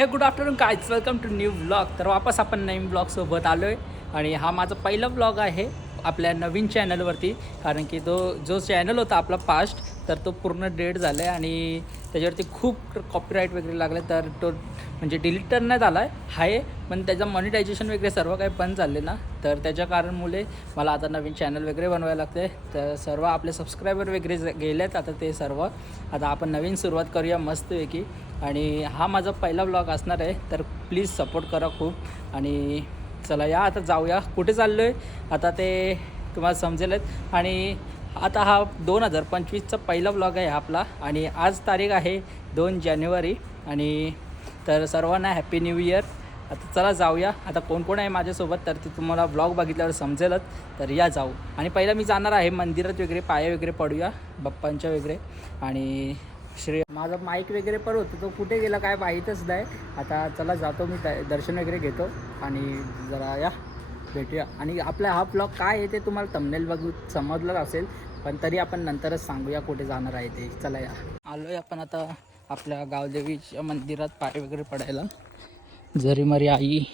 हे good afternoon guys, welcome to new vlog. तर वापस आपण नवीन ब्लॉगसोबत आलो आहे आणि हा माझा पहिला ब्लॉग आहे आपल्या नवीन चॅनलवरती. कारण की जो चॅनल होता आपला पास्ट, तर तो पूर्ण डेट झाला आहे आणि त्याच्यावरती खूप कॉपीराईट वगैरे लागले. तर तो म्हणजे डिलीट करण्यात आला आहे, पण त्याचं मॉनिटायझेशन वगैरे सर्व काही बंद झाले ना. तर त्याच्या कारणमुळे मला आता नवीन चॅनल वगैरे बनवायला लागते. तर सर्व आपले सबस्क्रायबर वगैरे गेले आहेत आता, ते सर्व आता आपण नवीन सुरुवात करूया मस्तपैकी. आणि हा माझा पहिला ब्लॉग असणार आहे, तर प्लीज सपोर्ट करा खूप. आणि चला या आता जाऊया. कुठे चाललो आहे आता ते तुम्हाला समजेलच. आणि आता हा 2025चा पहिला ब्लॉग आहे आपला आणि आज तारीख आहे 2 जानेवारी. आणि तर सर्वांना हॅपी न्यू इयर. आता चला जाऊया. आता कोण कोण आहे माझ्यासोबत तर ते तुम्हाला ब्लॉग बघितल्यावर समजेलच. तर या जाऊ. आणि पहिला मी जाणार आहे मंदिरात वगैरे, पाया वगैरे पडूया बाप्पांच्या वगैरे. आणि माझा माईक वगैरे पण होतं, तो कुठे गेला काय माहीतच नाही. आता चला जातो मी, दर्शन वगैरे घेतो आणि जरा या भेटूया. आणि आपला हा ब्लॉग काय आहे ते तुम्हाला थंबनेल बघू समजलं असेल, पण तरी आपण नंतरच सांगूया कुठे जाणार आहे ते. चला या. आलो आहे आपण आता आपल्या गावदेवीच्या मंदिरात पाय वगैरे पडायला. जरीमरी आई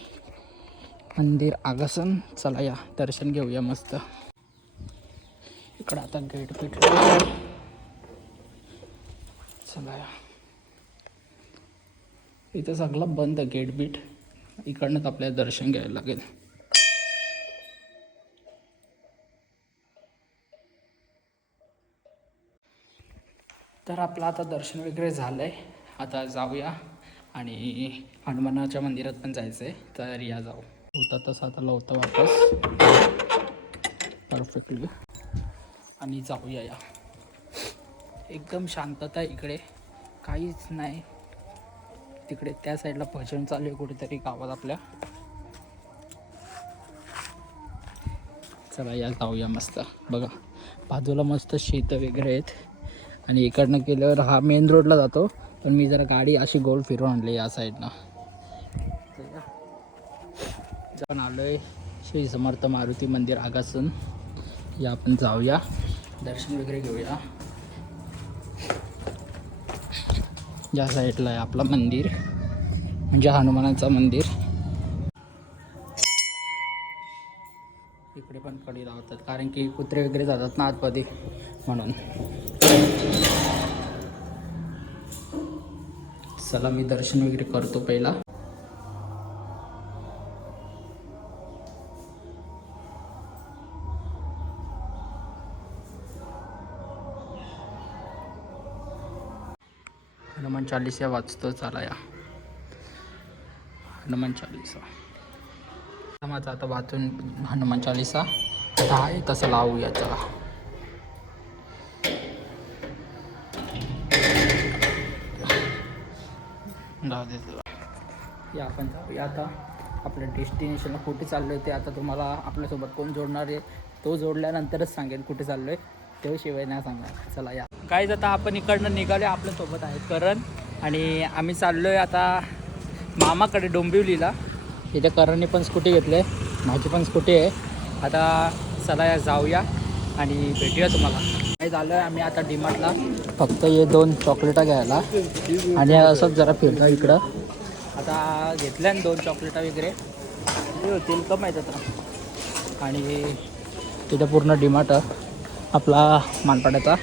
मंदिर आगासन. चला या दर्शन घेऊया मस्त. इकडं आता गेट पीठ. चला या. इथं सगळं बंद गेट बीट. इकडनंच आपल्याला दर्शन घ्यायला लागेल. तर आपलं आता दर्शन वगैरे झालं आहे. आता जाऊया आणि हनुमानाच्या मंदिरात पण जायचं आहे. तर या जाऊ. होता तसं आता लावतं वापस परफेक्टली. आणि जाऊया या. एकदम शांतता इकडे, काहीच नाही. तिकडे त्या साईडला भजन चालू आहे कुठेतरी गावात आपल्या. चला या जाऊया मस्त. बघा बाजूला मस्त शेत वगैरे आहेत. आणि इकडनं गेल्यावर हा मेन रोडला जातो, पण मी जरा गाडी अशी गोल फिरवून आणली या साईडनं. जाऊन आलो आहे श्री समर्थ मारुती मंदिर आगासन. या आपण जाऊया, दर्शन वगैरे घेऊया. या साईडला आहे आपलं मंदिर, म्हणजे हनुमानाचं मंदिर. इकडे पण कडी लावतात कारण की कुत्रे वगैरे जातात ना आतमध्ये, म्हणून. चला मी दर्शन वगैरे करतो पहिला. हनुमान चालीसा वाचतो. चला या हनुमान चालीसा. माझं आता वाचून हनुमान चालीसा आहे तसं लावूया. चला जाऊ दे. या आपण जाऊया आता आपल्या डेस्टिनेशनला. कुठे चाललो आहे ते आता तुम्हाला आपल्यासोबत कोण जोडणार आहे तो जोडल्यानंतरच सांगेल कुठे चाललो आहे, तेव्हाशिवाय नाही सांगणार. चला या गाईज. आता आपण इकडनं निघालो. आपल्यासोबत आहे करण आणि आम्ही चाललो आहे आता मामाकडे डोंबिवलीला. इथे करणने पण स्कूटी घेतली आहे, माझी पण स्कूटी आहे. आता चला या जाऊया आणि भेटूया तुम्हाला. काय झालं आहे, आम्ही आता डीमार्टला फक्त हे 2 चॉकलेटा घ्यायला आणि असंच जरा फिरलो इकडं. आता घेतल्या 2 चॉकलेटा वगैरे, ते होतील का माहीत आता. आणि तिथं पूर्ण डीमार्ट आपला मानपाड्याचा.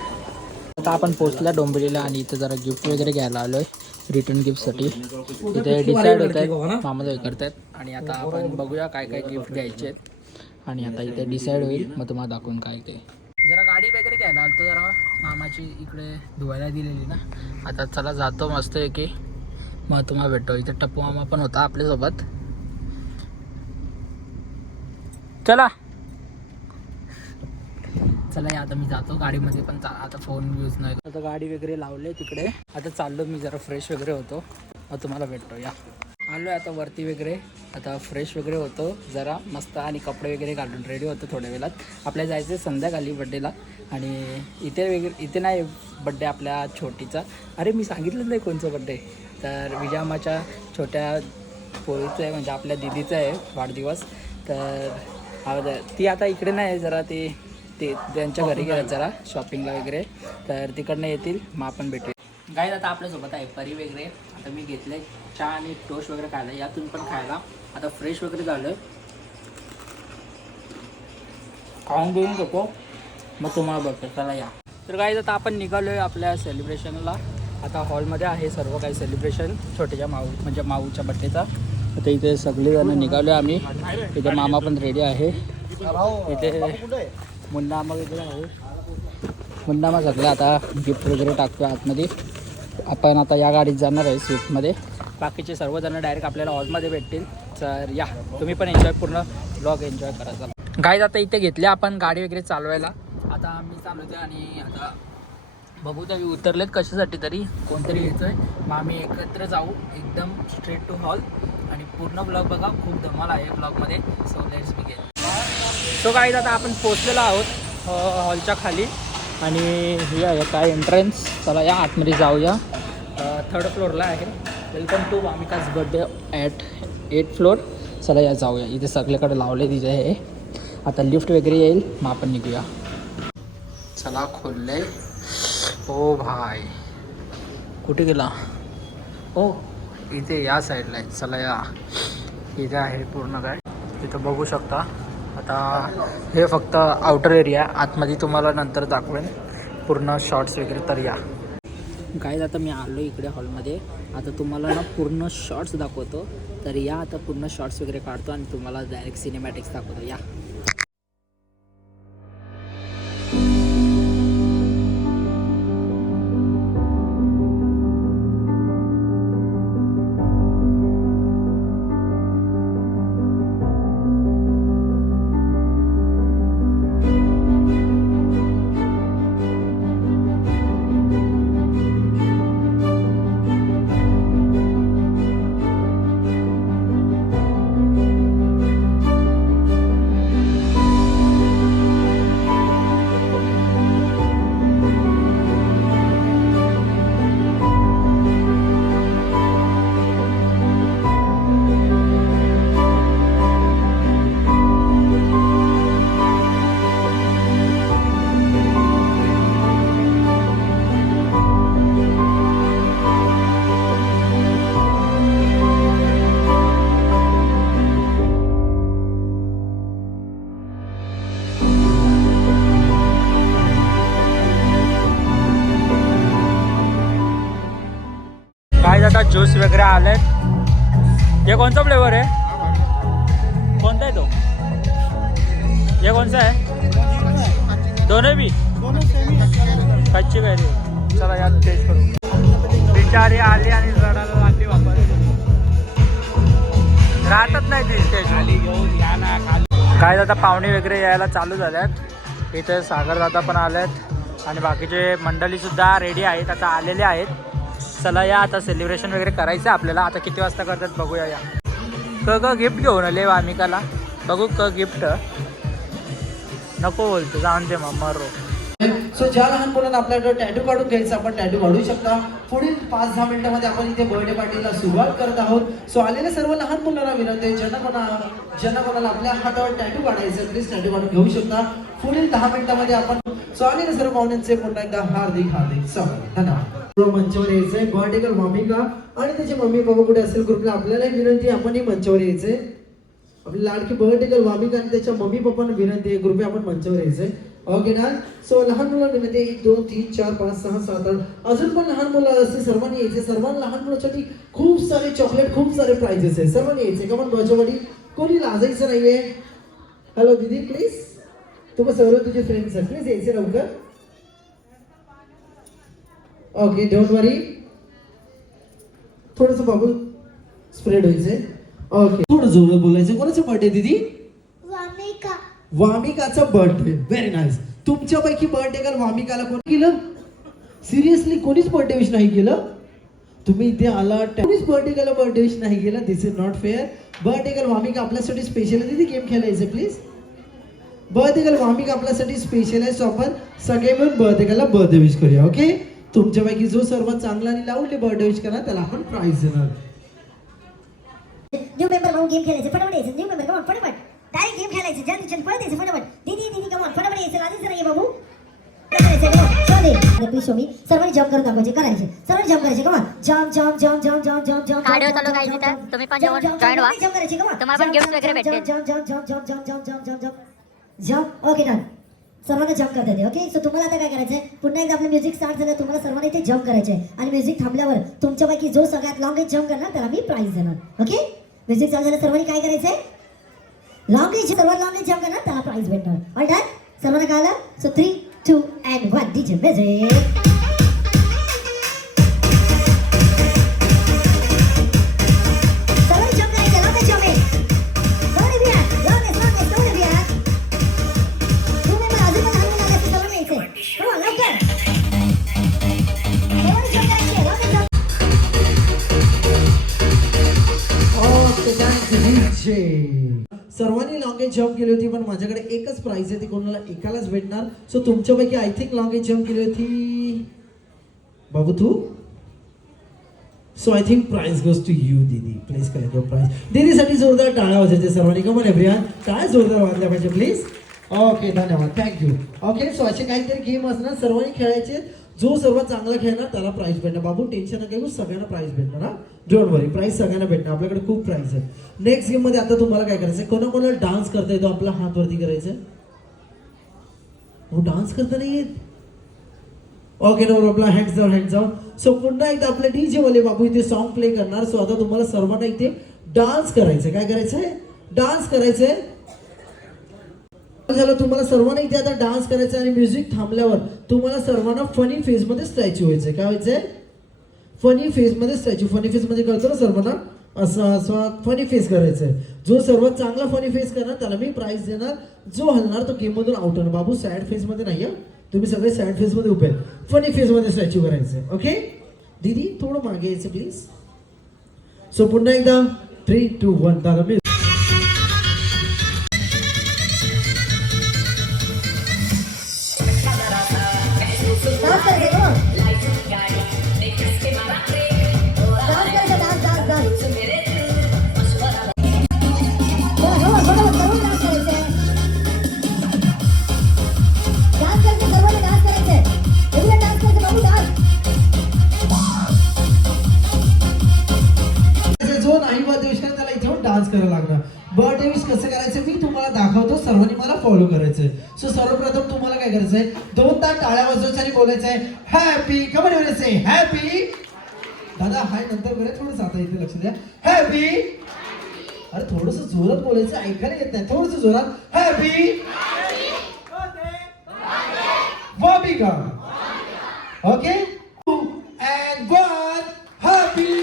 आता आपण पोचल्या डोंबिवलीला आणि इथं जरा गिफ्ट वगैरे घ्यायला आलो आहे रिटर्न गिफ्टसाठी. इथे डिसाईड होत आहेत, मामा हे करत आहेत. आणि आता आपण बघूया काय काय गिफ्ट द्यायचे आहेत. आणि आता इथे डिसाईड होईल, मग तुम्हाला दाखवून काय ते. जरा गाडी वगैरे घ्यायला आलो जरा मामाची इकडे धुवायला दिलेली ना. आता चला जातो मस्त की, मग तुम्हाला भेटतो. इथे टप्पू मामा पण होता आपल्यासोबत. चला चला या. आता मी जातो गाडीमध्ये, पण आता फोन यूज नाही. आता गाडी वगैरे लावले तिकडे. आता चाललो मी जरा फ्रेश वगैरे होतो, मग तुम्हाला भेटतो. या आलो आहे आता वरती वगैरे. आता फ्रेश वगैरे होतो जरा मस्त आणि कपडे वगैरे घालून रेडी होतो थोड्या वेळात. आपल्याला जायचं संध्याकाळी बड्डेला. आणि इथे नाही बड्डे आपल्या छोटीचा. अरे मी सांगितलं नाही कोणचा बड्डे. तर विजयामाच्या छोट्या पोरीचं आहे, म्हणजे आपल्या दिदीचं आहे वाढदिवस. तर ती आता इकडे नाही, जरा ते त्यांच्या घरी गेलं जरा शॉपिंगला वगैरे. तर तिकडनं येतील, मग आपण भेटूया. गाईज आता आपल्यासोबत आहे परी वगैरे. आता मी घेतले चहा आणि टोस्ट वगैरे खायला, या तुम्ही पण खायला. आता फ्रेश वगैरे झालं आहे, खाऊन घेऊन घेतो मग तुम्हाला बघतो. चला या. तर काय आता आपण निघालो आहे आपल्या सेलिब्रेशनला. आता हॉलमध्ये आहे सर्व काही सेलिब्रेशन छोट्याच्या म्हणजे माऊच्या बड्डेचा. आता इथे सगळेजण निघालो आहे आम्ही. इथे मामा पण रेडी आहे, इथे मुन्ना मग इकडे आहे मुन्ना मग सगळे. आता गिफ्ट वगैरे टाकतो आतमध्ये. आपण आता या गाडीत जाणार आहे स्विफ्टमध्ये. बाकीचे सर्वजण डायरेक्ट आपल्याला हॉलमध्ये भेटतील. तर या तुम्ही पण एन्जॉय, पूर्ण ब्लॉग एन्जॉय करायचा. गाईज आता इथे घेतले आपण गाडी वगैरे चालवायला. आता मी चालवते आणि आता बघू तरी उतरलेत कशासाठी तरी, कोणतरी यायचं आहे. मग आम्ही एकत्र जाऊ एकदम स्ट्रेट टू हॉल आणि पूर्ण ब्लॉग बघा. खूप धमाल आहे ब्लॉगमध्ये. So let's begin. So guys आता आपण पोचलेलो आहोत हॉलच्या खाली आणि हे आहे काय एंट्रन्स. चला या आतमध्ये जाऊया. 3rd फ्लोअरला आहे. Welcome to Vamika's birthday at 8th floor. चला या जाऊया. इथे सगळीकडे लावले तिथे हे. आता लिफ्ट वगैरे येईल मग आपण निघूया. चला खोलले. ओ भाई कुठे गेला? ओ इथे या साईडला आहे. चला या इथे आहे पूर्ण काय तिथं बघू शकता. आता हे फक्त आउटर एरिया, आतमध्ये तुम्हाला नंतर दाखवेन पूर्ण शॉर्ट्स वगैरे. तर या गाईज आता मी आलो इकडे हॉलमध्ये. आता तुम्हाला ना पूर्ण शॉर्ट्स दाखवतो. तर या आता पूर्ण शॉर्ट्स वगैरे काढतो आणि तुम्हाला डायरेक्ट सिनेमॅटिक्स दाखवतो. या आता ज्यूस वगैरे आलेत. हे कोणता फ्लेवर आहे? कोणता आहे तो? हे कोणता आहे? दोन्ही बी कच्ची कैरी. चला यात टेस्ट करू. बिचारी आली आणि रडायला लागली वापस. राहतच नाही ती टेस्ट. काय आता पाहुणे वगैरे यायला चालू झाल्यात. इथे सागरदादा पण आलेत आणि बाकीचे मंडळीसुद्धा रेडी आहेत, आता आलेले आहेत. चला या आता सेलिब्रेशन वगैरे करायचं आहे आपल्याला. आता किती वाजता करतात बघूया. या गिफ्ट घेऊन आले वामिकाला. बघू गिफ्ट नको बोलतो, जाऊन दे मग मरो. सो ज्या लहान मुलांना आपल्याकडे टॅटू काढून घ्यायचं आपण टॅटू काढू शकता. पुढील 5-10 मिनिटांमध्ये आपण इथे बर्थडे पार्टीला सुरुवात करत आहोत. सो आलेल्या सर्व लहान मुलांना विनंती, ज्यांना कोणाला आपल्या हातावर टॅटू काढायचं प्लीज टॅटू काढून घेऊ शकता. पुढील 10 मिनिटांमध्ये आपण सो आलेल्या सर्व पाहुण्यांचे पुन्हा एकदा हार्दिक स्वागत. धन्यवाद. मंचावर यायचंय बर्थडे गर्ल वामिका आणि त्याची मम्मी पप्पा कुठे असेल ग्रुपला आपल्याला विनंती आपणही मंचावर यायचंय. आपली लाडकी बर्थडे गर्ल वामिका आणि त्याच्या मम्मी पप्पांना विनंती आहे ग्रुपे आपण मंचावर यायचंय. ओके ना. सो लहान मुलांना विनंती 1 2 3 4 5 6 7 8 अजून पण लहान मुलं असते सर्वांनी यायचे. सर्वांना लहान मुलांसाठी खूप सारे चॉकलेट, खूप सारे प्राइजेस आहे. सर्वांनी यायचे. कमान बाजूवाडी कोणी लाजायचं नाहीये. हॅलो दीदी प्लीज, तुम्ही सर्व तुझे फ्रेंड्स आहेत प्लीज यायचे लवकर. ओके डोंट वरी. थोडंसं बाबू स्प्रेड व्हायचंय. ओके थोडं जोरात बोलायचं. कोणाचा बर्थडे दीदी? वामिका. वामिकाचा बर्थडे. Very nice. तुमच्यापैकी बर्थडे गर्ल वामिकाला कोण केलं? सिरियसली कोणीच बर्थडे विश नाही केलं? तुम्ही इथे आला कोणीच बर्थडे गर्ल बर्थडे विश नाही केलं. This is not fair. Birthday girl Vamika आपल्यासाठी स्पेशल आहे. दीदी गेम खेळायचं प्लीज. बर्थडे गर्ल वामिका आपल्यासाठी स्पेशल आहे. सो आपण सगळे मिळून बर्थडे गर्लला बर्थडे विश करूया. ओके. तुमच्यापैकी जो सर्वात चांगला आणि लावले बर्थडे विश करणार त्याला आपण प्राइज देणार. न्यू मेंबर म्हणून गेम खेळायचे. फटाफट यायचं. न्यू मेंबर कम ऑन फटाफट. डायरेक्ट गेम खेळायचे. ज्या दिवशी पळत यायचं फटाफट. दीदी कम ऑन फटाफट यायचं. आधीच नाही बाबू. मध्ये प्लीज शो मी सर्वांनी जम्प करून दाखवायचे करायचे सर्वांनी जम्प करायचे कमा jump jump jump jump jump jump jump cardio चालू आहे तिथं तुम्ही पण जॉईन व्हा जम्प करायचे कमा तुम्हाला पण गिफ्ट वगैरे भेटेल jump jump jump jump jump jump jump jump jump jump okay done सर्वांना जम्प करता येते ओके सो तुम्हाला आता काय करायचंय पुन्हा एकदा आपलं म्युझिक स्टार्ट झालं तुम्हाला सर्वांना इथे जम्प करायचंय आणि म्युझिक थांबल्यावर तुमच्यापैकी जो सगळ्यात लॉंगेस्ट जम्प करणार त्याला मी प्राइज देणार ओके म्युझिक चालू झालं सर्वांनी काय करायचंय सर्वात लॉंगेस्ट जम्प करणार त्याला प्राइज भेटणार ऑल डन सर्वांना कळलं सो 3 2 and 1 DJ music सर्वांनी लॉंगेस्ट जम्प केली होती पण माझ्याकडे एकच प्राइस आहे ती कोणाला एकालाच भेटणार सो तुमच्यापैकी आय थिंक लॉंगेस्ट जम्प केली होती बाबू तू so I think prize goes to you दीदी प्लीज कलेक्ट युअर प्राइस दीदीसाठी जोरदार टाळ्या वाजवायचे सर्वांनी कमन एव्हरीवन टाळ्या जोरदार वाजल्या पाहिजे प्लीज ओके धन्यवाद थँक्यू ओके सो असे काहीतरी गेम असणार सर्वांनी खेळायचे जो सर्वात चांगला खेळणार त्याला प्राइस भेटणार बाबू टेन्शन नका घेऊ सगळ्यांना प्राइस भेटणार हा डोंट वरी प्राइस सगळ्यांना भेटणार आपल्याकडे खूप प्राइस आहे नेक्स्ट गेम मध्ये आता तुम्हाला काय करायचं कोणाकोणाला डान्स करता येतो आपला हात वरती करायचा हो डान्स करता नाही येत okay no problem hands down so पुन्हा एकदा आपले डीजे वाले बाबू इथे सॉन्ग प्ले करणार सो आता तुम्हाला सर्वांना इथे डान्स करायचं काय करायचंय डान्स करायचंय झालं तुम्हाला सर्वांना इथे आता डान्स करायचा आणि म्युझिक थांबल्यावर तुम्हाला सर्वांना फनी फेज मध्ये स्टॅच्यू व्हायचंय काय व्हायचंय फनी फेज मध्ये स्टॅच्यू फनी फेज म्हणजे कळतं ना सर्वांना असं फनी फेस करायचंय जो सर्वात चांगला फनी फेस करणार त्याला मी प्राइस देणार जो हलणार तो गेम मधून आउट होणार बाबू सॅड फेस मध्ये नाही तुम्ही सगळे सॅड फेस मध्ये उभे फनी फेस मध्ये स्टॅच्यू करायचंय ओके दीदी थोडं मागे यायचं प्लीज सो पुन्हा एकदा 3 2 1 दादा मी जो नाही बर्थडे त्याला इथे डान्स करायला लागणार बर्थडे विश कसं करायचं मी तुम्हाला दाखवतो सर्वांनी मला फॉलो करायचंय सो सर्वप्रथम तुम्हाला काय करायचंय दोनदा टाळ्या वाजवायच्या आणि बोलायचंय हॅपी कमेंट करायचंय हॅपी दादा हाय नंतर बरे थोडं जाता इथे लक्ष द्या हॅपी अरे थोडस जोरात बोलायचं ऐकायला येत नाही थोडस जोरात happy Vamika okay and 1 happy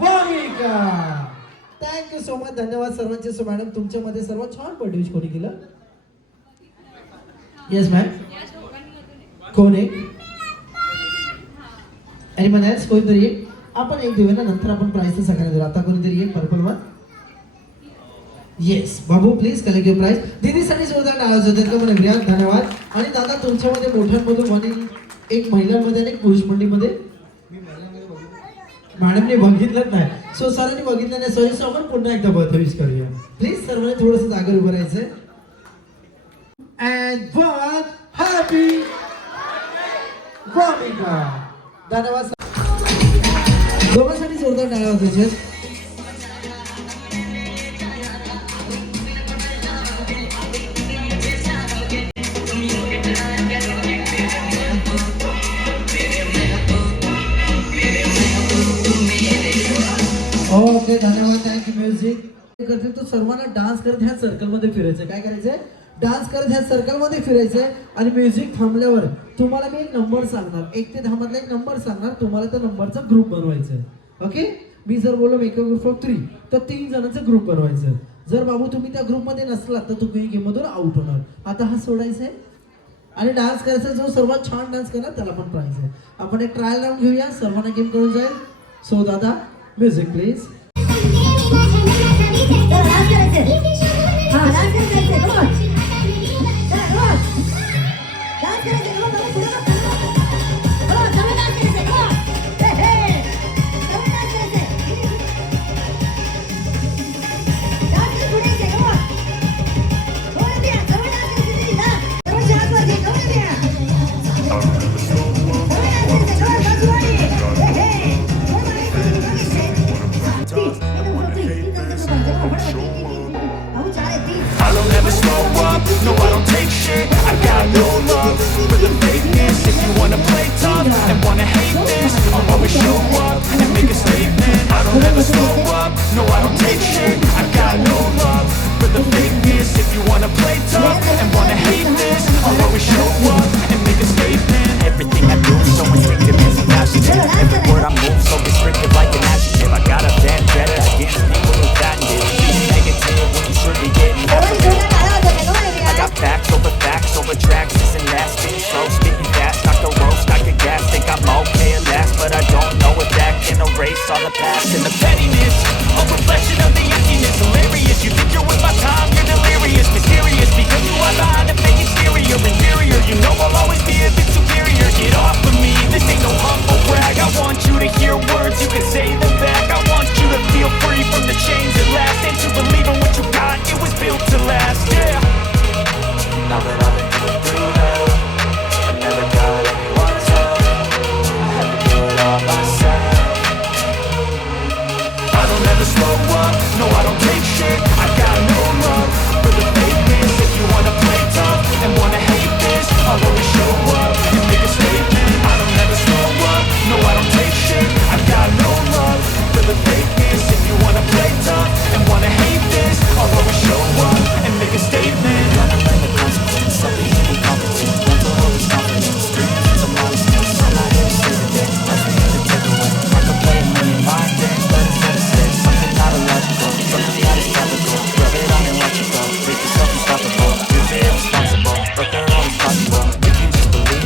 Vamika thank you so much धन्यवाद सर्वांचे सो मॅडम तुमच्यामध्ये सर्वात छान बर्थडे विश कोणी केलं येस मॅम कोण आहे आणि म्हणायच कोणतरी एक आपण एक देऊया ना नंतर आपण प्राइस तर सगळ्यांना देऊ आता कोणीतरी एक पर्पल वन येस बाबू प्लीज कलेक्ट युअर प्राइस दीदीसाठी जोरदार आवाज होते का म्हणा धन्यवाद आणि दादा तुमच्यामध्ये मोठ्यांमधून वन एक महिलांमध्ये आणि एक पुरुष मंडळीमध्ये मॅडमने बघितलंच नाही सो सरांनी बघितलं नाही सॉरी सो आपण पुन्हा एकदा बर्थडे विश करूया प्लीज सर्वांनी थोडंसं जागेवर उभं राहायचंय and 1 हॅपी वॉबिका धन्यवाद दोघांसाठी जोरदार टाळ्या वाजवायचे ओके धन्यवाद थँक्यू म्युझिक करतील तो सर्वांना डान्स करत ह्या सर्कल मध्ये फिरायचं काय करायचंय डान्स करत ह्या सर्कल मध्ये फिरायचंय आणि म्युझिक थांबल्यावर तुम्हाला मी एक नंबर सांगणार 1 ते 10 मधला एक नंबर सांगणार तुम्हाला त्या नंबरचा ग्रुप बनवायचा ओके मी जर बोललो मेक अ ग्रुप ऑफ 3 तर 3 जणांचा ग्रुप बनवायचं जर बाबू तुम्ही त्या ग्रुप मध्ये नसलात तर तुम्ही गेम मधून आउट होणार आता हा सोडायचा आहे आणि डान्स करायचा जो सर्वात छान डान्स करणार त्याला पण प्राइज आहे आपण एक ट्रायल राऊंड घेऊया सर्वांना गेम करून जाईल सो दादा music please got no love for the fakeness. If you wanna play tough and wanna hate this, I'll always show up and make a statement. I don't ever slow up, no I don't take shit. I got no love for the fakeness. If you wanna play tough and wanna hate this, I'll always show up and make a statement. Everything I do so instinctive and so passionate. Every word I move so descriptive like an adjective. I got a vendetta against people who patented being negative when you should be getting after it. I got facts over tracks, this and that, spitting slow, spitting fast, knock the roast, I could gas, think I'm okay at last, but I don't know if that can erase all the past and the pettiness, a reflection of the emptiness, hilarious, you think you're with my time, you're delirious, mysterious, because you are behind a fake exterior, inferior, you know I'll always be a bit superior, get off of me, this ain't no humble brag, I want you to hear words, you can say them back, I want you to feel free from the chains that last, and to believe in what you got, it was built to last, yeah. Now that I've been through hell, I never got anyone's help. I had to do it all myself. I don't ever slow up, no I don't take shit. I got no love for the fakeness. If you wanna play tough and wanna hate this, I'll always show up and make a statement. I don't ever slow up, no I don't take shit. I got no love for the fakeness. If you wanna play tough and wanna hate this, I'll always show up and make a statement. Something incompetent, mental health is confidence, dreams of modesty. I'm not here to save the day, nothing to take away. I could play a million mind games, but instead I say something not illogical, something that is topical. Rub it on electrical, make yourself unstoppable. Live irresponsible, but they're always possible. If you just believe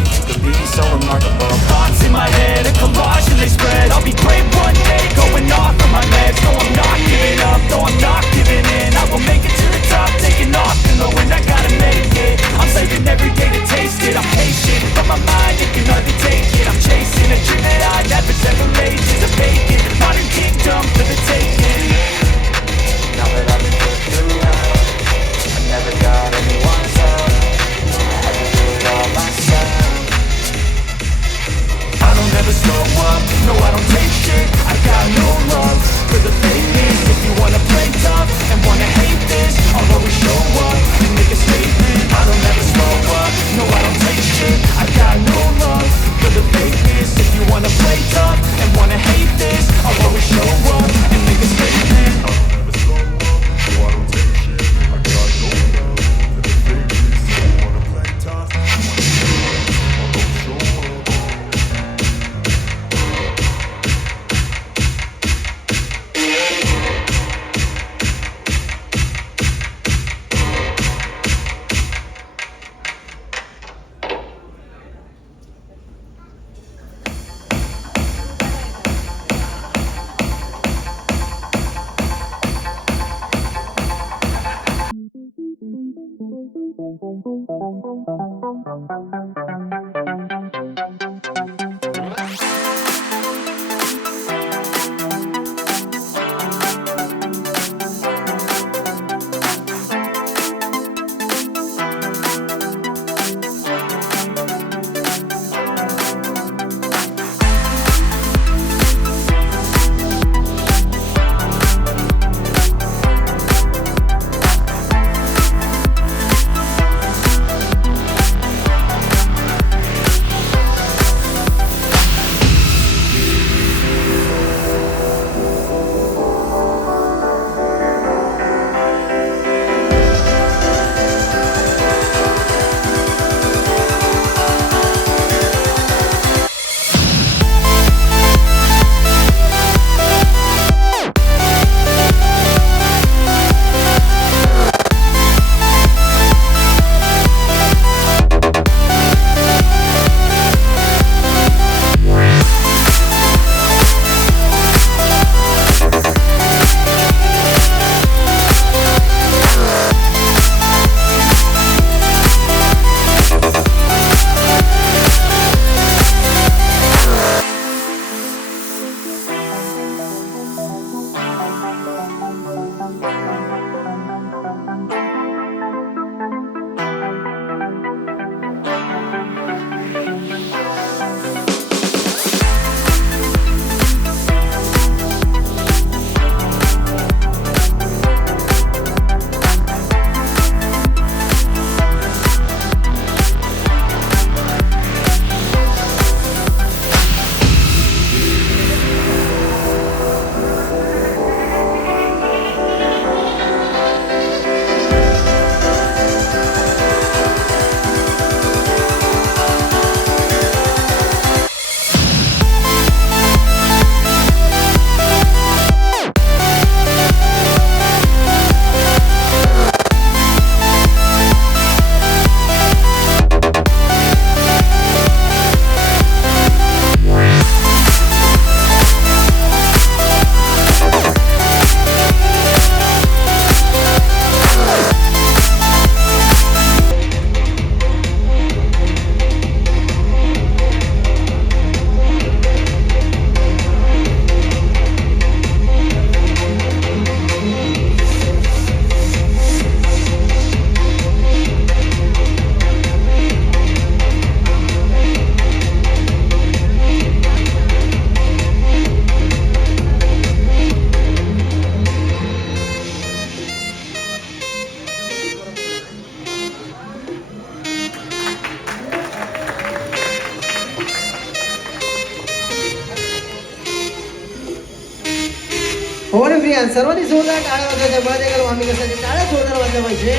हो रे प्रिया, सर्वांनी जोरदार टाळ्या वाजवायच्या. बरं करू आम्ही कसं टाळ्या जोरदार वाजल्या पाहिजे.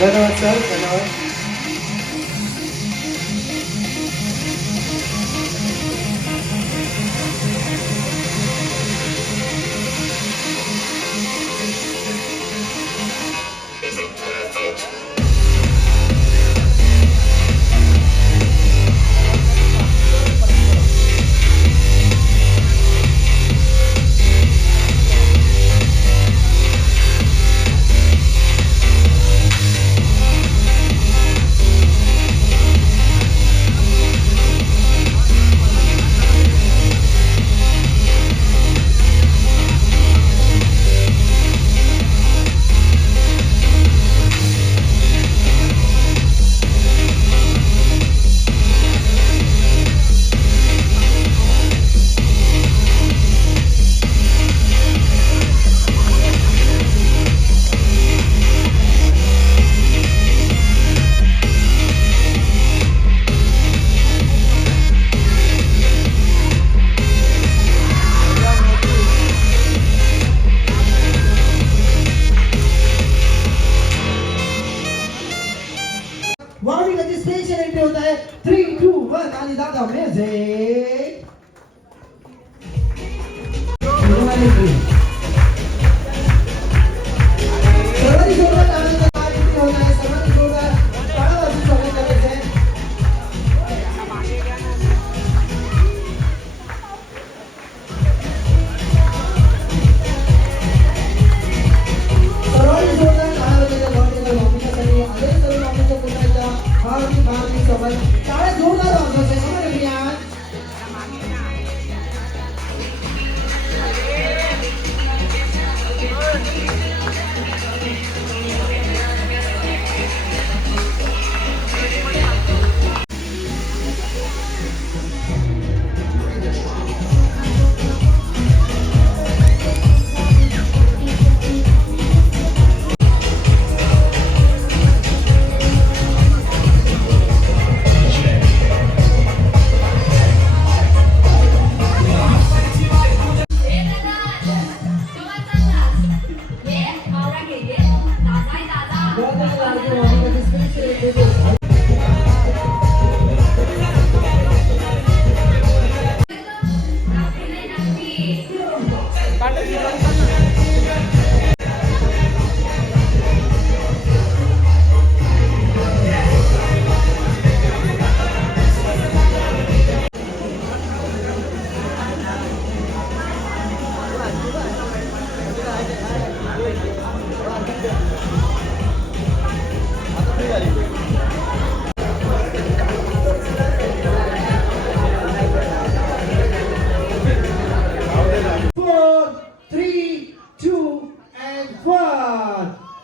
धन्यवाद सर, धन्यवाद. वाणीची स्पेशल एंट्री होत आहे. 3, 2, 1 आणि दादा म्युझिक. सर्वांनी जोरदार टाळ्यांचा ताल एंट्री होत आहे. सर्वांनी जोरदार टाळ्या वाजवून स्वागत करायचं आहे. सर्वांनी जोरदार टाळ्या वाजवायच्या. वाणीला वापरण्यासाठी आले सर्व वापरच्या पुत्राच्या हार्दिक स्वागत. टाळ्या जोरदार वाजवायच्या. बरोबर Priya.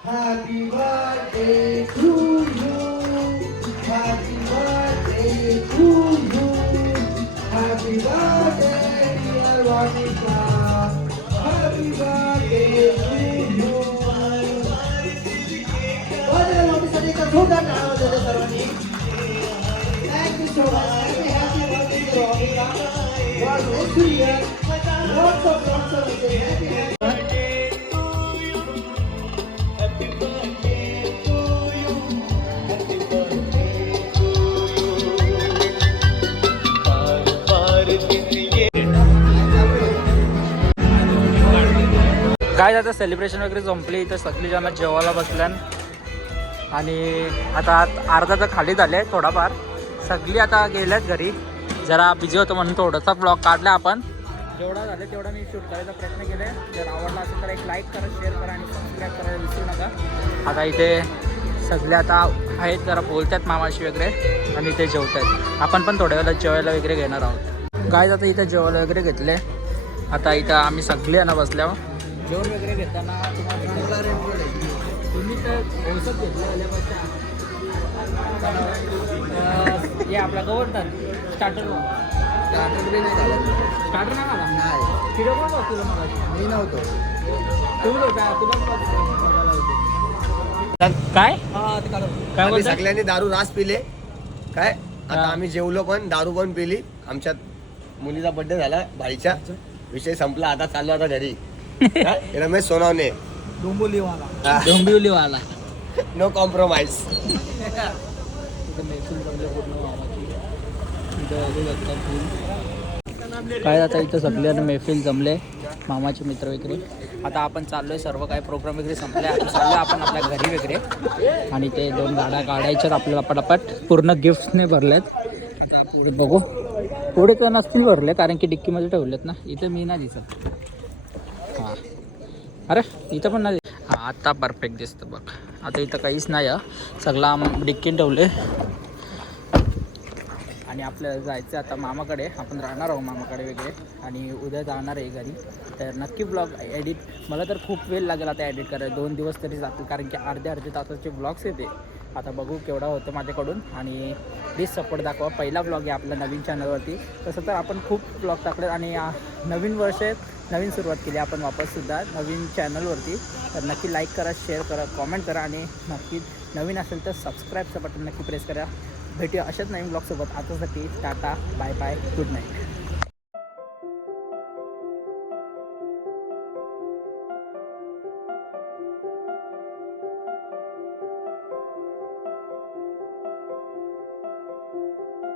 Happy birthday to you. Happy birthday to you. Happy birthday dear Vanika. Happy birthday to you. Birthday वाढीसाठी तर जोरदार टाळ्या वाजवल्या सर्वांनी. Thank you so much. Happy birthday to Vanika. God bless you dear. Lots of wishes. Happy काय आता celebration वगैरे संपली. इथं सगळी जण जेवायला बसल्यान आणि आता अर्धा तर खाली झाले थोडाफार. सगळी आता गेल्यात घरी. जरा बिझी होतो म्हणून थोडासा ब्लॉग काढला आपण. जेवढा झाले तेवढा मी शूट करायचा प्रयत्न केले. जर आवडला असेल तर एक लाईक करा, शेअर करा आणि सबस्क्राईब करायला विसरू नका. आता इथे सगळे आता आहेत, जरा बोलतात मामाशी वगैरे आणि इथे जेवत आहेत. आपण पण थोड्या वेळेला जेवायला वगैरे घेणार आहोत. काय आता इथे जेवायला वगैरे घेतले. आता इथं आम्ही सगळे यांना बसल्यावर जेवण वगैरे घेताना तुम्ही तर औषध घेतलं हे आपला गवर्नर स्टार्टर नाही मला व्हिडिओ कोण बघ तुला मला मी नव्हतो तुम्ही तुला काय आम्ही बोलताय? सगळ्यांनी दारू रास पिले काय आता आम्ही जेवलो पण दारू पण पिली. आमच्यात मुलीचा बर्थडे झाला भाईच्या, विषय संपला. आता चाललो आता घरी. काय? रमेश सोनावणे डोंबिवलीवाला नो कॉम्प्रोमाइज. काय आता इथं सगळ्यांना मैफिल जमले, मामाचे मित्र वगैरे. आता आपण चाललोय, सर्व काही प्रोग्राम वगैरे संपले. आता चाललोय आपण आपल्या घरी वगैरे. आणि ते 2 गाड्या काढायच्यात आपल्याला पटापट. पूर्ण गिफ्ट्सने भरलेत. आता पुढे बघू, पुढे तर नसतील भरले कारण की डिक्कीमध्ये ठेवलेत ना. इथं मी नाही दिसत. हां अरे इथं पण नाही. हां आता परफेक्ट दिसतं बघ. आता इथं काहीच नाही आहे, सगळा डिक्कीन ठेवले. आणि आपल्याला जायचं आता मामाकडे. आपण राहणार आहोत मामाकडे वगैरे आणि उद्या जाणार आहे घरी. तर नक्की ब्लॉग एडिट, मला तर खूप वेळ लागेल आता एडिट करायला. 2 दिवस तरी जातील कारण की अर्धे तासाचे ब्लॉग्स येते. आता बघू केवढा होतं माझ्याकडून. आणि प्लीज सपोर्ट दाखवा. पहिला ब्लॉग आहे आपल्या नवीन चॅनलवरती. तसं तर आपण खूप ब्लॉग टाकले आणि नवीन वर्ष नवीन सुरुवात केली आपण वापससुद्धा नवीन चॅनलवरती. तर नक्की लाईक करा, शेअर करा, कॉमेंट करा आणि नक्की नवीन असेल तर सबस्क्राईबचं बटन नक्की प्रेस करा. भेटूया अशाच नवीन ब्लॉगसोबत. आतासाठी tata, bye bye, good night.